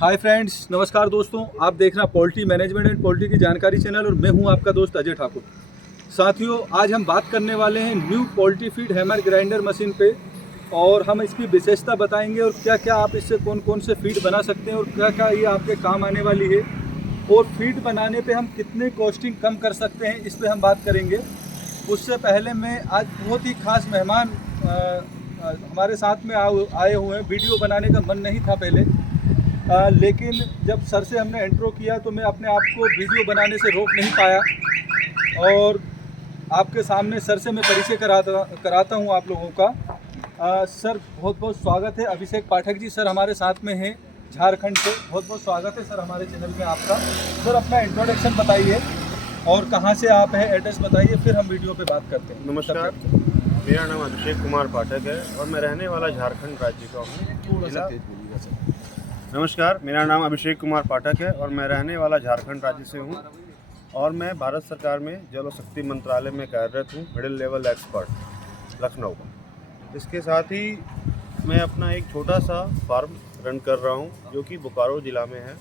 Hi friends, नमस्कार दोस्तों। आप देख रहे हैं पोल्ट्री मैनेजमेंट एंड पोल्ट्री की जानकारी चैनल और मैं हूं आपका दोस्त अजय ठाकुर। साथियों, आज हम बात करने वाले हैं new poultry feed hammer grinder machine पे और हम इसकी विशेषता बताएंगे और क्या क्या आप इससे कौन कौन से फीड बना सकते हैं और क्या क्या ये आपके काम आने वाली है और फीड बनाने पे हम कितने कॉस्टिंग कम कर सकते हैं, इस पर हम बात करेंगे। उससे पहले मैं आज बहुत ही खास मेहमान हमारे साथ में आए हुए हैं। वीडियो बनाने का मन नहीं था पहले, लेकिन जब सर से हमने इंट्रो किया तो मैं अपने आप को वीडियो बनाने से रोक नहीं पाया और आपके सामने सर से मैं परिचय कराता हूं आप लोगों का। सर, बहुत बहुत स्वागत है। अभिषेक पाठक जी सर हमारे साथ में हैं झारखंड से। बहुत बहुत स्वागत है सर हमारे चैनल में आपका। सर, अपना इंट्रोडक्शन बताइए और कहाँ से आप हैं, एड्रेस बताइए, फिर हम वीडियो पे बात करते हैं। नमस्कार, मेरा नाम अभिषेक कुमार पाठक है और मैं रहने वाला झारखंड राज्य का हूँ। नमस्कार, मेरा नाम अभिषेक कुमार पाठक है और मैं रहने वाला झारखंड राज्य से हूँ और मैं भारत सरकार में जल शक्ति मंत्रालय में कार्यरत हूँ, मिडिल लेवल एक्सपर्ट लखनऊ। इसके साथ ही मैं अपना एक छोटा सा फार्म रन कर रहा हूँ जो कि बोकारो ज़िला में है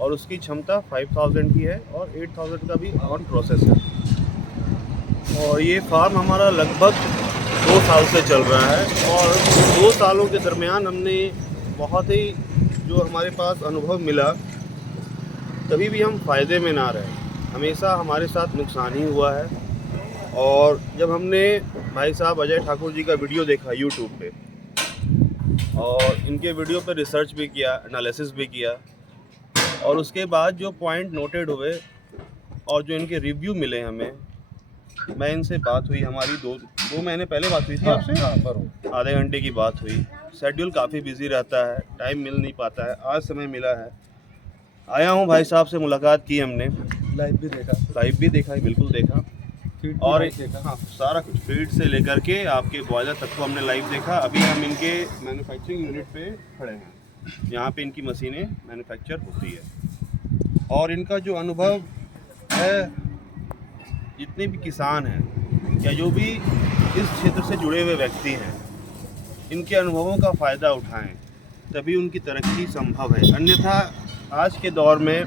और उसकी क्षमता 5000 की है और 8000 का भी ऑन प्रोसेस है। और ये फार्म हमारा लगभग 2 साल से चल रहा है और 2 सालों के दरमियान हमने बहुत ही जो हमारे पास अनुभव मिला, कभी भी हम फ़ायदे में ना रहे, हमेशा हमारे साथ नुकसान ही हुआ है। और जब हमने भाई साहब अजय ठाकुर जी का वीडियो देखा यूट्यूब पे और इनके वीडियो पे रिसर्च भी किया, एनालिसिस भी किया और उसके बाद जो पॉइंट नोटेड हुए और जो इनके रिव्यू मिले हमें, मैं इनसे बात हुई, हमारी दो महीने पहले बात हुई थी आपसे। आधे घंटे की बात हुई। शेड्यूल काफ़ी बिजी रहता है, टाइम मिल नहीं पाता है। आज समय मिला है, आया हूँ, भाई साहब से मुलाकात की हमने, लाइव भी देखा है, बिल्कुल देखा और हाँ, सारा कुछ फीड से लेकर के आपके बॉयलर तक को हमने लाइव देखा। अभी हम इनके मैन्युफैक्चरिंग यूनिट पे खड़े हैं, यहाँ पे इनकी मशीनें मैन्युफैक्चर होती है और इनका जो अनुभव है, जितने भी किसान हैं या जो भी इस क्षेत्र से जुड़े हुए व्यक्ति हैं, इनके अनुभवों का फ़ायदा उठाएं, तभी उनकी तरक्की संभव है। अन्यथा आज के दौर में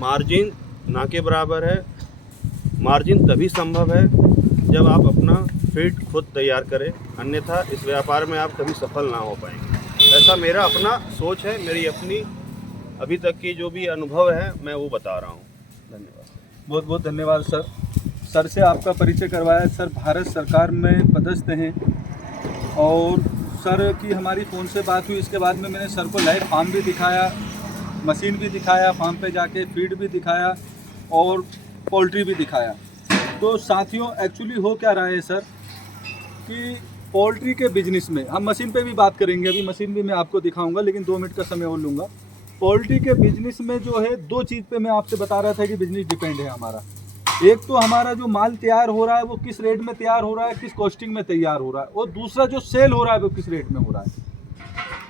मार्जिन ना के बराबर है। मार्जिन तभी संभव है जब आप अपना फीड खुद तैयार करें, अन्यथा इस व्यापार में आप कभी सफल ना हो पाएंगे। ऐसा मेरा अपना सोच है, मेरी अपनी अभी तक की जो भी अनुभव है मैं वो बता रहा हूँ। धन्यवाद। बहुत बहुत धन्यवाद सर। सर से आपका परिचय करवाया। सर भारत सरकार में पदस्थ हैं और सर की हमारी फ़ोन से बात हुई। इसके बाद में मैंने सर को लाइव फार्म भी दिखाया, मशीन भी दिखाया, फार्म पे जाके फीड भी दिखाया और पोल्ट्री भी दिखाया। तो साथियों, एक्चुअली हो क्या रहा है सर कि पोल्ट्री के बिजनेस में, हम मशीन पे भी बात करेंगे, अभी मशीन भी मैं आपको दिखाऊंगा, लेकिन 2 मिनट का समय और लूँगा। पोल्ट्री के बिजनेस में जो है 2 चीज़ पे मैं आपसे बता रहा था कि बिजनेस डिपेंड है हमारा। एक तो हमारा जो माल तैयार हो रहा है वो किस रेट में तैयार हो रहा है, किस कॉस्टिंग में तैयार हो रहा है, और दूसरा जो सेल हो रहा है वो किस रेट में हो रहा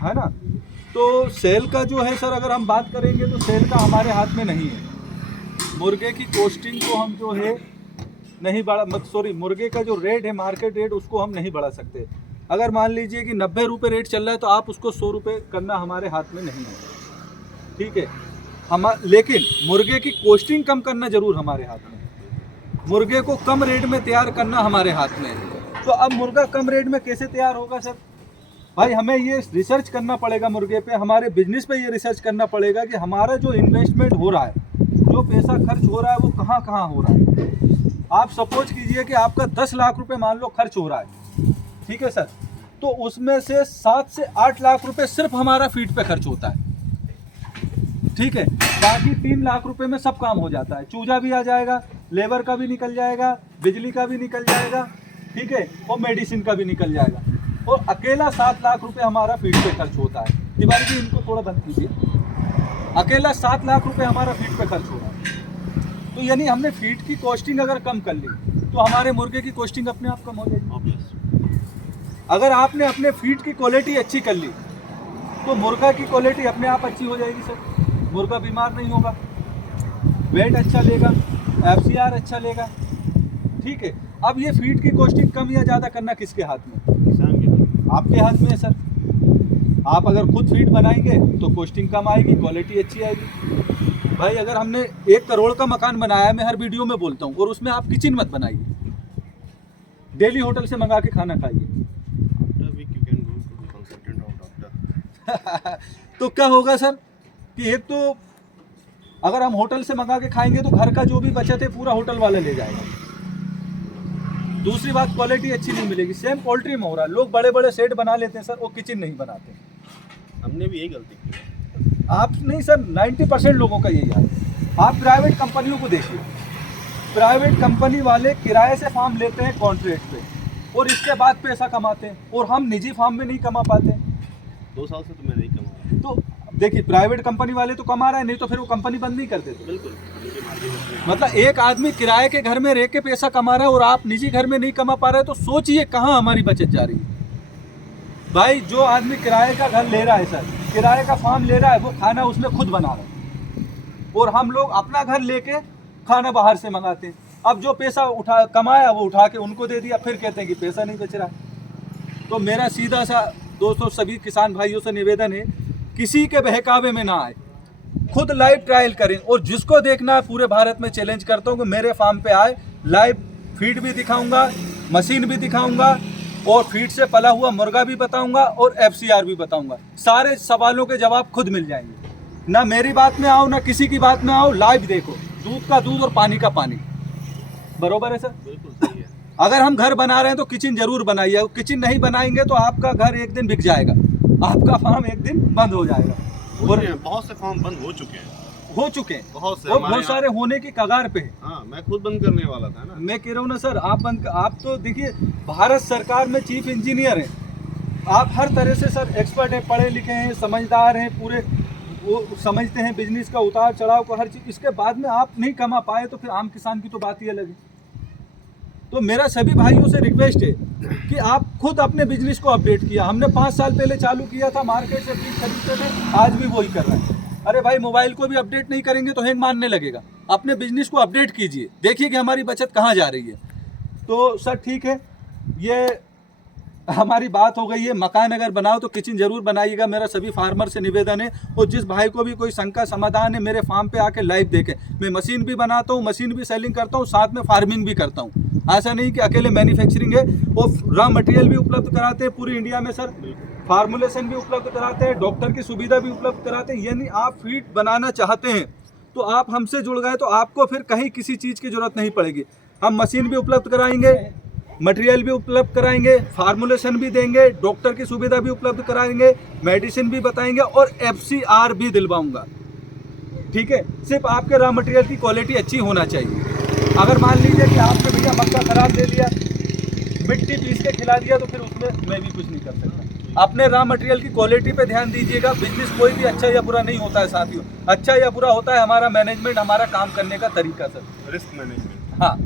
है ना। तो सेल का जो है सर, अगर हम बात करेंगे तो सेल का हमारे हाथ में नहीं है। मुर्गे की कॉस्टिंग को हम जो है नहीं मुर्गे का जो रेट है, मार्केट रेट, उसको हम नहीं बढ़ा सकते। अगर मान लीजिए कि 90 रुपये रेट चल रहा है तो आप उसको 100 रुपये करना हमारे हाथ में नहीं है, ठीक है। लेकिन मुर्गे की कॉस्टिंग कम करना जरूर हमारे हाथ में, मुर्गे को कम रेट में तैयार करना हमारे हाथ में है। तो अब मुर्गा कम रेट में कैसे तैयार होगा सर? भाई हमें ये रिसर्च करना पड़ेगा मुर्गे पे, हमारे बिजनेस पे ये रिसर्च करना पड़ेगा कि हमारा जो इन्वेस्टमेंट हो रहा है, जो पैसा खर्च हो रहा है, वो कहाँ कहाँ हो रहा है। आप सपोज कीजिए कि आपका 10 लाख रुपए मान लो खर्च हो रहा है, ठीक है सर, तो उसमें से 7 से 8 लाख रुपए सिर्फ हमारा फीड पे खर्च होता है, ठीक है। बाकी 3 लाख रुपए में सब काम हो जाता है। चूजा भी आ जाएगा, लेबर का भी निकल जाएगा, बिजली का भी निकल जाएगा, ठीक है, और मेडिसिन का भी निकल जाएगा, और अकेला 7 लाख रुपए हमारा फीड पे खर्च होता है। तिवारी जी, इनको थोड़ा बंद कीजिए। अकेला 7 लाख रुपए हमारा फीड पे खर्च हो रहा है। तो यानी हमने फीड की कॉस्टिंग अगर कम कर ली तो हमारे मुर्गे की कॉस्टिंग अपने आप कम हो जाएगी। अगर आपने अपने फीड की क्वालिटी अच्छी कर ली तो मुर्गा की क्वालिटी अपने आप अच्छी हो जाएगी सर। मुर्गा बीमार नहीं होगा, वेट अच्छा लेगा, FCR अच्छा लेगा, ठीक है। अब ये फीड की कॉस्टिंग कम या ज़्यादा करना किसके हाथ में? किसान के आपके हाथ में है सर। आप अगर खुद फीड बनाएंगे तो कॉस्टिंग कम आएगी, क्वालिटी अच्छी आएगी। भाई अगर हमने 1 करोड़ का मकान बनाया है, मैं हर वीडियो में बोलता हूँ, और उसमें आप किचन मत बनाइए, डेली होटल से मंगा के खाना खाइए। तो क्या होगा सर कि एक तो अगर हम होटल से मंगा के खाएंगे तो घर का जो भी बचत है पूरा होटल वाला ले जाएगा। दूसरी बात, क्वालिटी अच्छी नहीं मिलेगी। सेम पोल्ट्री में हो रहा है, लोग बड़े बड़े सेट बना लेते हैं सर, वो किचन नहीं बनाते। हमने भी यही गलती की। आप नहीं सर, 90% लोगों का यही हाल है। आप प्राइवेट कंपनियों को देखिए, प्राइवेट कंपनी वाले किराए से फार्म लेते हैं कॉन्ट्रैक्ट पे, और इसके बाद पैसा कमाते हैं, और हम निजी फार्म में नहीं कमा पाते। 2 साल से तो मैं नहीं कमा रहा। तो देखिए, प्राइवेट कंपनी वाले तो कमा रहे हैं, नहीं तो फिर वो कंपनी बंद नहीं कर देते। बिल्कुल। मतलब एक आदमी किराए के घर में रह के पैसा कमा रहा है और आप निजी घर में नहीं कमा पा रहे, तो सोचिए कहाँ हमारी बचत जा रही है। भाई जो आदमी किराए का घर ले रहा है सर, किराए का फार्म ले रहा है, वो खाना उसने खुद बना रहा है, और हम लोग अपना घर लेके खाना बाहर से मंगाते हैं। अब जो पैसा कमाया वो उठा के उनको दे दिया, फिर कहते हैं कि पैसा नहीं बच रहा है। तो मेरा सीधा सा दोस्तों सभी किसान भाइयों से निवेदन है, किसी के बहकावे में ना आए, खुद लाइव ट्रायल करें। और जिसको देखना है, पूरे भारत में चैलेंज करता हूँ कि मेरे फार्म पे आए, लाइव फीड भी दिखाऊंगा, मशीन भी दिखाऊंगा, और फीड से पला हुआ मुर्गा भी बताऊंगा, और FCR भी बताऊंगा। सारे सवालों के जवाब खुद मिल जाएंगे। ना मेरी बात में आओ, ना किसी की बात में आओ, लाइव देखो, दूध का दूध और पानी का पानी। बरोबर है सर? बिल्कुल सही है। अगर हम घर बना रहे हैं तो किचन जरूर बनाइए। किचन नहीं बनाएंगे तो आपका घर एक दिन बिक जाएगा, आपका फार्म एक दिन बंद हो जाएगा। और बहुत से फार्म बंद हो चुके हैं, बहुत से, और बहुत सारे होने की कगार पे है। हाँ, मैं खुद बंद करने वाला था ना। मैं कह रहा हूँ ना सर, आप तो देखिए, भारत सरकार में चीफ इंजीनियर हैं, आप हर तरह से सर एक्सपर्ट हैं, पढ़े लिखे हैं, समझदार हैं, पूरे वो समझते हैं बिजनेस का उतार चढ़ाव को, हर चीज़। इसके बाद में आप नहीं कमा पाए तो फिर आम किसान की तो बात ही अलग है। तो मेरा सभी भाइयों से रिक्वेस्ट है कि आप खुद अपने बिजनेस को अपडेट किया। हमने 5 साल पहले चालू किया था, मार्केट से फीड खरीदते थे, आज भी वही कर रहे हैं। अरे भाई, मोबाइल को भी अपडेट नहीं करेंगे तो हैंग मारने लगेगा। अपने बिजनेस को अपडेट कीजिए, देखिए कि हमारी बचत कहाँ जा रही है। तो सर ठीक है, ये हमारी बात हो गई है। मकान अगर बनाओ तो किचन जरूर बनाइएगा, मेरा सभी फार्मर से निवेदन है। और जिस भाई को भी कोई शंका समाधान है, मेरे फार्म पे आके लाइव देखें। मैं मशीन भी बनाता हूँ, मशीन भी सेलिंग करता हूँ, साथ में फार्मिंग भी करता हूँ। ऐसा नहीं कि अकेले मैन्युफैक्चरिंग है, और रॉ मटेरियल भी उपलब्ध कराते हैं पूरी इंडिया में सर, फार्मुलेशन भी उपलब्ध कराते हैं, डॉक्टर की सुविधा भी उपलब्ध कराते हैं। यानी आप फीड बनाना चाहते हैं तो आप हमसे जुड़ गए तो आपको फिर कहीं किसी चीज़ की जरूरत नहीं पड़ेगी। हम मशीन भी उपलब्ध कराएंगे, मटेरियल भी उपलब्ध कराएंगे, फार्मुलेशन भी देंगे, डॉक्टर की सुविधा भी उपलब्ध कराएंगे, मेडिसिन भी बताएंगे, और FCR भी दिलवाऊंगा। ठीक है, सिर्फ आपके रॉ मटेरियल की क्वालिटी अच्छी होना चाहिए। अगर मान लीजिए कि आपने भैया मक्का खराब दे लिया, मिट्टी पीस के खिला दिया, तो फिर उसमें मैं भी कुछ नहीं कर सकता। अपने रॉ मटेरियल की क्वालिटी पे ध्यान दीजिएगा। बिजनेस कोई भी अच्छा या बुरा नहीं होता है साथियों, अच्छा या बुरा होता है हमारा मैनेजमेंट, हमारा काम करने का तरीका सर, रिस्क मैनेजमेंट। हाँ,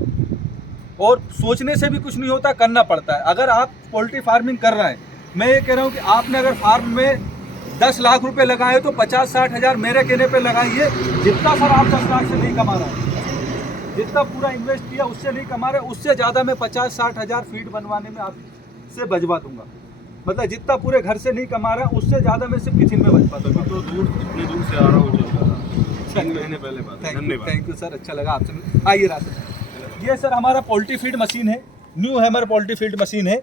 और सोचने से भी कुछ नहीं होता, करना पड़ता है। अगर आप पोल्ट्री फार्मिंग कर रहे हैं, मैं ये कह रहा हूँ कि आपने अगर फार्म में 10 लाख रुपए लगाए तो 50-60 हज़ार मेरे कहने पे लगाइए। जितना सर आप 10 लाख से नहीं कमा रहे हैं, जितना पूरा इन्वेस्ट किया उससे नहीं कमा रहे, उससे ज़्यादा मैं 50-60 हज़ार फीड बनवाने में आपसे बचवा दूंगा। मतलब जितना पूरे घर से नहीं कमा रहा है, उससे ज़्यादा मैं सिर्फ किचन में बचवा दूंगा। तो इतनी दूर से आ रहा हूँ, 3 महीने पहले बात। धन्यवाद। थैंक यू सर, अच्छा लगा आपसे। आइए रास्ते। ये सर हमारा पोल्ट्री फीड मशीन है, new hammer poultry feed machine है।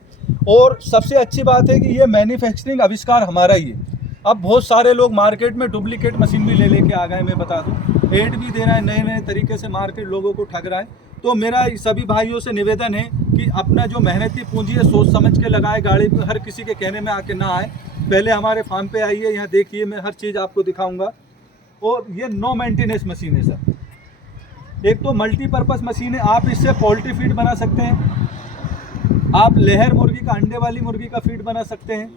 और सबसे अच्छी बात है कि ये मैन्युफैक्चरिंग आविष्कार हमारा ही है। अब बहुत सारे लोग मार्केट में डुप्लीकेट मशीन भी लेके आ गए, मैं बता दूं, एड भी दे रहा है, नए नए तरीके से मार्केट लोगों को ठग रहा है। तो मेरा सभी भाइयों से निवेदन है कि अपना जो मेहनती पूंजी है सोच समझ के लगाए, गाड़ी पे हर किसी के कहने में आके ना आए। पहले हमारे फार्म पे आइए, यहाँ देखिए, मैं हर चीज़ आपको दिखाऊंगा। और ये नो मेंटेनेंस मशीन है सर। एक तो मल्टीपर्पज़ मशीन है, आप इससे पोल्ट्री फीड बना सकते हैं, आप लेहर मुर्गी का, अंडे वाली मुर्गी का फीड बना सकते हैं,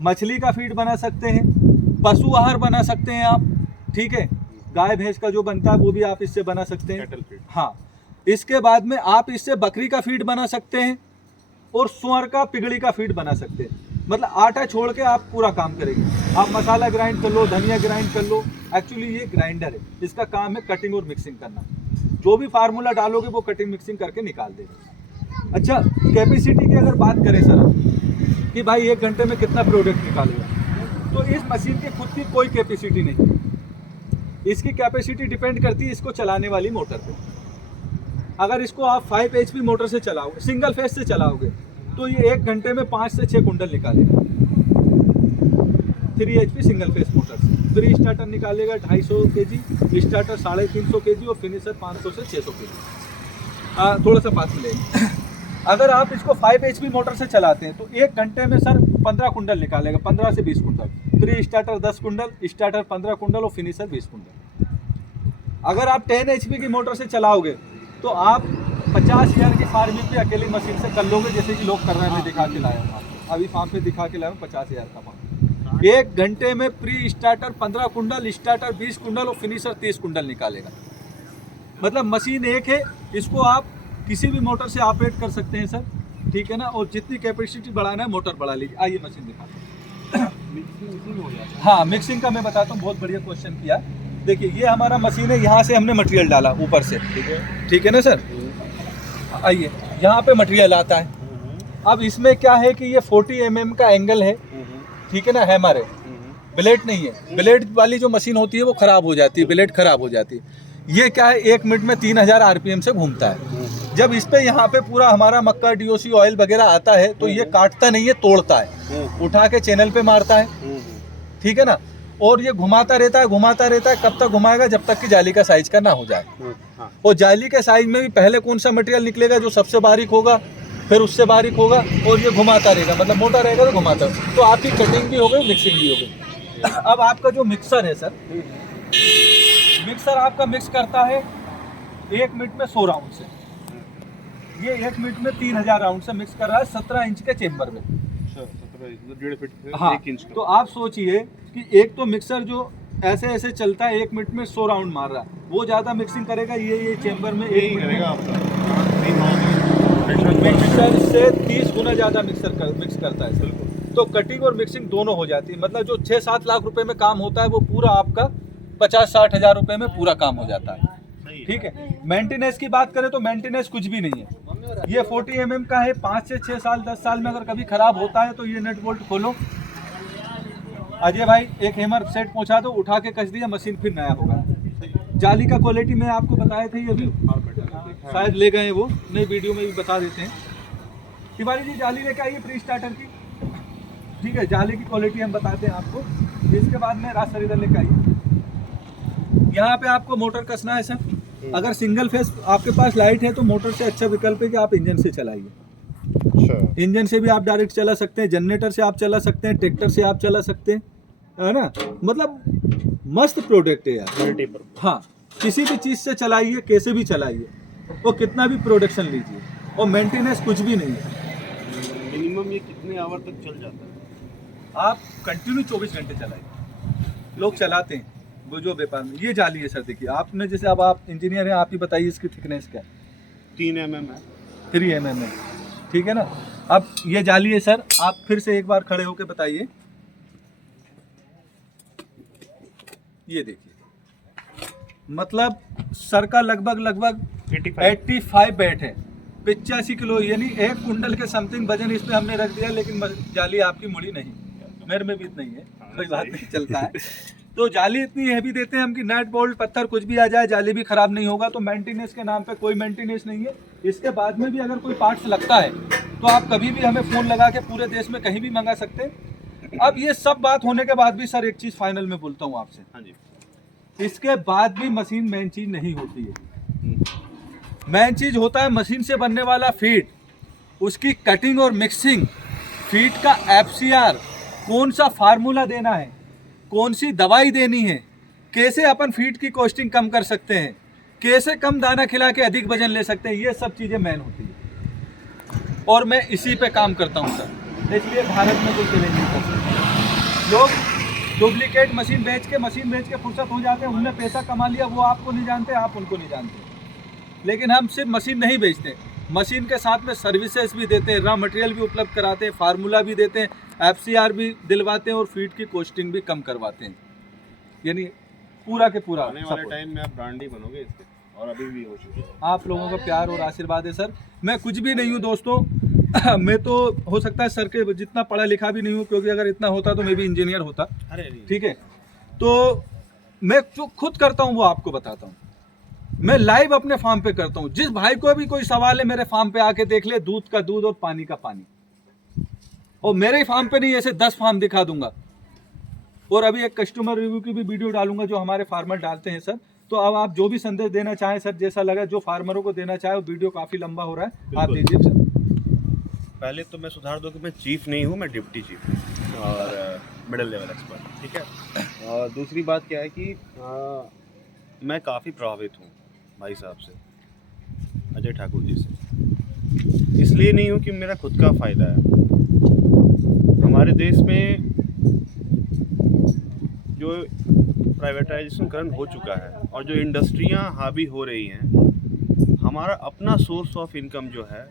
मछली का फीड बना सकते हैं, पशु आहार बना सकते हैं आप। ठीक है, गाय भैंस का जो बनता है वो भी आप इससे बना सकते हैं। हाँ, इसके बाद में आप इससे बकरी का फीड बना सकते हैं और सुअर का, पिगड़ी का फीड बना सकते हैं। मतलब आटा छोड़ के आप पूरा काम करेंगे। आप मसाला ग्राइंड कर लो, धनिया ग्राइंड कर लो। एक्चुअली ये ग्राइंडर है, इसका काम है कटिंग और मिक्सिंग करना। जो भी फार्मूला डालोगे वो कटिंग मिक्सिंग करके निकाल देगा। अच्छा, कैपेसिटी की अगर बात करें सर कि भाई 1 घंटे में कितना प्रोडक्ट निकालेगा, तो इस मशीन की खुद की कोई कैपेसिटी नहीं है। इसकी कैपेसिटी डिपेंड करती है इसको चलाने वाली मोटर पे। अगर इसको आप 5 HP मोटर से चलाओगे, सिंगल फेस से चलाओगे, तो ये 1 घंटे में 5 से 6 कुंडल निकालेगा। 3 HP सिंगल फेस मोटर से। प्री स्टार्टर निकालेगा 250 kg, स्टार्टर 350 kg और फिनिशर 500 से 600 kg। थोड़ा सा पास मिलेगा। अगर आप इसको 5 HP मोटर से चलाते हैं तो 1 घंटे में सर 15 कुंडल निकालेगा, 15 से 20 कुंडल। प्री स्टार्टर 10 कुंडल, स्टार्टर 15 कुंडल और फिनिशर 20 कुंडल। अगर आप 10 HP की मोटर से चलाओगे तो आप 50,000 की फार्मिंग भी अकेली मशीन से कर लोगे, जैसे कि लोग कर रहे हैं। मैं दिखा के लाया हूँ आपको, अभी फार्म पे दिखा के लाया हूँ 50,000 का फार्म। 1 घंटे में प्री स्टार्टर 15 कुंडल, स्टार्टर 20 कुंडल और फिनिशर 30 कुंडल निकालेगा। मतलब मशीन एक है, इसको आप किसी भी मोटर से ऑपरेट कर सकते हैं सर, ठीक है ना। और जितनी कैपेसिटी बढ़ाना है मोटर बढ़ा लीजिए। आइए मशीन दिखा। हाँ, मिक्सिंग का मैं बताता हूँ, बहुत बढ़िया क्वेश्चन किया। देखिए ये हमारा मशीन है, यहाँ से हमने मटेरियल डाला ऊपर से, ठीक है ना सर। आइए यहाँ पे मटेरियल आता है। अब इसमें क्या है कि ये 40 mm का एंगल है, ठीक है ना, हैमर है, ब्लेड नहीं है। ब्लेड वाली जो मशीन होती है वो खराब हो जाती है, ब्लेड खराब हो जाती है। ये क्या है, 1 मिनट में 3000 RPM से घूमता है। जब इस पे यहाँ पे पूरा हमारा मक्का DOC ऑयल वगैरह आता है तो ये काटता नहीं है, तोड़ता है, उठा के चैनल पे मारता है, ठीक है ना। और ये घुमाता रहता है, घुमाता रहता है। कब तक घुमाएगा, जब तक कि जाली का साइज का ना हो जाए। और जाली के साइज में भी पहले कौन सा मटेरियल निकलेगा, जो सबसे बारीक होगा, फिर उससे बारीक होगा, और ये घुमाता रहेगा। मतलब मोटा रहेगा तो घुमाता, तो आपकी कटिंग भी हो गई, मिक्सिंग भी हो गई। अब आपका जो मिक्सर है सर, मिक्सर आपका मिक्स करता है 1 मिनट में 100 राउंड से। ये 1 मिनट में 3000 राउंड से मिक्स कर रहा है 17 इंच के चेम्बर में। 1.5 फीट हाँ, 1 इंच का। तो आप सोचिए कि एक तो मिक्सर जो ऐसे ऐसे चलता है 1 मिनट में 100 राउंड मार रहा है, वो ज़्यादा मिक्सिंग करेगा। ये चेम्बर में 1 मिनट करेगा मिक्सर से 30 गुना ज़्यादा मिक्स करता है सर। तो कटिंग और मिक्सिंग दोनों हो जाती है। मतलब जो 6-7 लाख रुपए में काम होता है वो पूरा आपका 50-60 हज़ार रुपए में पूरा काम हो जाता है, ठीक है। मेंटेनेंस की बात करें तो मेंटेनेंस कुछ भी नहीं है। ये 40 mm का है, 5 से 6 साल 10 साल में अगर कभी खराब होता है तो ये नट बोल्ट खोलो, अजय भाई एक हैमर सेट पहुंचा दो, उठा के कस दिया, मशीन फिर नया होगा। जाली का क्वालिटी मैं आपको बताए थे, ये भी शायद ले गए वो, नई वीडियो में भी बता देते हैं। तिवारी जी जाली लेके आइए प्री स्टार्टर की, ठीक है। जाली की क्वालिटी हम बताते हैं आपको। इसके बाद में राज सर इधर लेके आइए। यहाँ पे आपको मोटर कसना है सर। अगर सिंगल फेस आपके पास लाइट है तो मोटर से अच्छा विकल्प है कि आप इंजन से चलाइए। इंजन से भी आप डायरेक्ट चला सकते हैं, जनरेटर से आप चला सकते हैं, ट्रैक्टर से आप चला सकते हैं, है ना। मतलब मस्त प्रोडक्ट है यार। हाँ, किसी भी चीज़ से चलाइए, कैसे भी चलाइए, और कितना भी प्रोडक्शन लीजिए, और मेंटेनेंस कुछ भी नहीं है। मिनिमम ये कितने आवर तक चल जाता है? आप कंटिन्यू 24 घंटे चलाइए, लोग चलाते हैं वो जो व्यापार में। ये जाली है सर, देखिए आपने, जैसे अब आप इंजीनियर हैं, आप ही बताइए इसकी थिकनेस क्या है। 3 mm है। 3 mm है, ठीक है ना। अब ये जाली है सर, आप फिर से एक बार खड़े होके बताइए। ये देखिए, मतलब सर का लगभग 85 बैट है, 85 किलो, यानी 1 कुंडल के समथिंग वजन इस पे हमने रख दिया। लेकिन जाली आपकी मुड़ी नहीं, मेरे में भी इतना ही है, कोई बात नहीं, चलता है। तो जाली इतनी हैवी देते हैं हम कि नट बोल्ट पत्थर कुछ भी आ जाए, जाली भी खराब नहीं होगा। तो मेंटेनेंस के नाम पे कोई मेंटेनेंस नहीं है। इसके बाद में भी अगर कोई पार्ट्स लगता है तो आप कभी भी हमें फ़ोन लगा के पूरे देश में कहीं भी मंगा सकते हैं। अब ये सब बात होने के बाद भी सर एक चीज़ फाइनल में बोलता हूँ आपसे। हाँ जी। इसके बाद भी मशीन मेन चीज़ नहीं होती है। मेन चीज़ होता है मशीन से बनने वाला फीड, उसकी कटिंग और मिक्सिंग, फीड का FCR, कौन सा फार्मूला देना है, कौन सी दवाई देनी है, कैसे अपन फीड की कॉस्टिंग कम कर सकते हैं, कैसे कम दाना खिला के अधिक वजन ले सकते हैं, ये सब चीज़ें मेन होती है। और मैं इसी पे काम करता हूँ सर, इसलिए भारत में कोई चैलेंज नहीं कर सकता। लोग डुप्लीकेट मशीन बेच के फुर्सत हो जाते हैं, उनने पैसा कमा लिया, वो आपको नहीं जानते, आप उनको नहीं जानते। लेकिन हम सिर्फ मशीन नहीं बेचते, मशीन के साथ में सर्विसेज भी देते हैं, रॉ मटेरियल भी उपलब्ध कराते हैं, फार्मूला भी देते हैं, FCR भी दिलवाते हैं, और फीड की कॉस्टिंग भी कम करवाते हैं। यानी पूरा के पूरा आने वाले टाइम में आप ब्रांड ही बनोगे इसके, और अभी भी हो चुके हैं। आप लोगों का प्यार और आशीर्वाद है सर। मैं कुछ भी नहीं हूँ दोस्तों, मैं तो हो सकता है सर के जितना पढ़ा लिखा भी नहीं हूँ, क्योंकि अगर इतना होता तो मैं भी इंजीनियर होता। अरे नहीं। ठीक है, तो मैं जो खुद करता हूँ वो आपको बताता हूँ। मैं लाइव अपने फार्म पे करता हूँ। जिस भाई को भी कोई सवाल है मेरे फार्म पे आके देख ले, दूध का दूध और पानी का पानी। और मेरे फार्म पे नहीं, ऐसे 10 फार्म दिखा दूंगा। और अभी एक कस्टमर रिव्यू की भी वीडियो डालूंगा जो हमारे फार्मर डालते हैं सर। तो अब आप जो भी संदेश देना चाहें सर, जैसा लगा जो फार्मरों को देना चाहे, वीडियो काफी लंबा हो रहा है, आप बिल्कुल। दीजिए सर। पहले तो मैं सुधार दूं कि मैं चीफ नहीं हूं, मैं डिप्टी चीफ हूं और मिडिल लेवल एक्सपर्ट, ठीक है। और दूसरी बात क्या है कि मैं काफ़ी प्रभावित हूं भाई साहब से, अजय ठाकुर जी से। इसलिए नहीं हूं कि मेरा खुद का फ़ायदा है। हमारे देश में जो प्राइवेटाइजेशनकरण हो चुका है और जो इंडस्ट्रियां हावी हो रही हैं, हमारा अपना सोर्स ऑफ इनकम जो है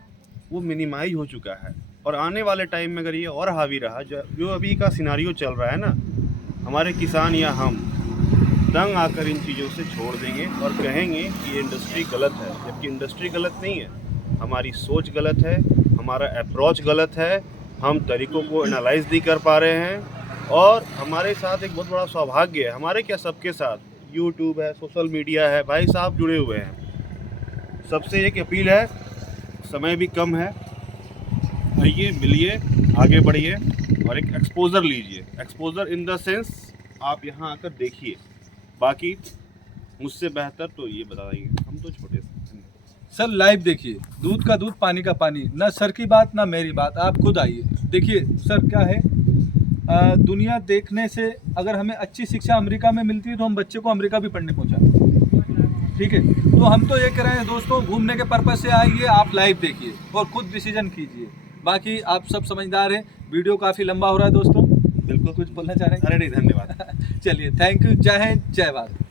वो मिनिमाइज हो चुका है। और आने वाले टाइम में अगर ये और हावी रहा, जो अभी का सिनारियो चल रहा है ना, हमारे किसान या हम तंग आकर इन चीज़ों से छोड़ देंगे और कहेंगे कि ये इंडस्ट्री गलत है, जबकि इंडस्ट्री गलत नहीं है। हमारी सोच गलत है, हमारा अप्रोच गलत है, हम तरीक़ों को एनालाइज नहीं कर पा रहे हैं। और हमारे साथ एक बहुत बड़ा सौभाग्य है, हमारे क्या सबके साथ यूट्यूब है, सोशल मीडिया है, भाई साहब जुड़े हुए हैं। सबसे एक अपील है, समय भी कम है, आइए मिलिए, आगे बढ़िए और एक एक्सपोजर लीजिए। एक्सपोजर इन द सेंस आप यहाँ आकर देखिए, बाकी मुझसे बेहतर तो ये बताइए, हम तो छोटे से सर। लाइव देखिए, दूध का दूध पानी का पानी, ना सर की बात ना मेरी बात, आप खुद आइए देखिए। सर क्या है, दुनिया देखने से अगर हमें अच्छी शिक्षा अमेरिका में मिलती है तो हम बच्चे को अमेरिका भी पढ़ने पहुंचाएं। ठीक है, तो हम तो ये कह रहे हैं दोस्तों, घूमने के पर्पज से आइए, आप लाइव देखिए और खुद डिसीजन कीजिए। बाकी आप सब समझदार हैं। वीडियो काफ़ी लंबा हो रहा है दोस्तों, बिल्कुल कुछ बोलना चाह रहे हैं? अरे नहीं, धन्यवाद। चलिए, थैंक यू। जय हिंद, जय भारत।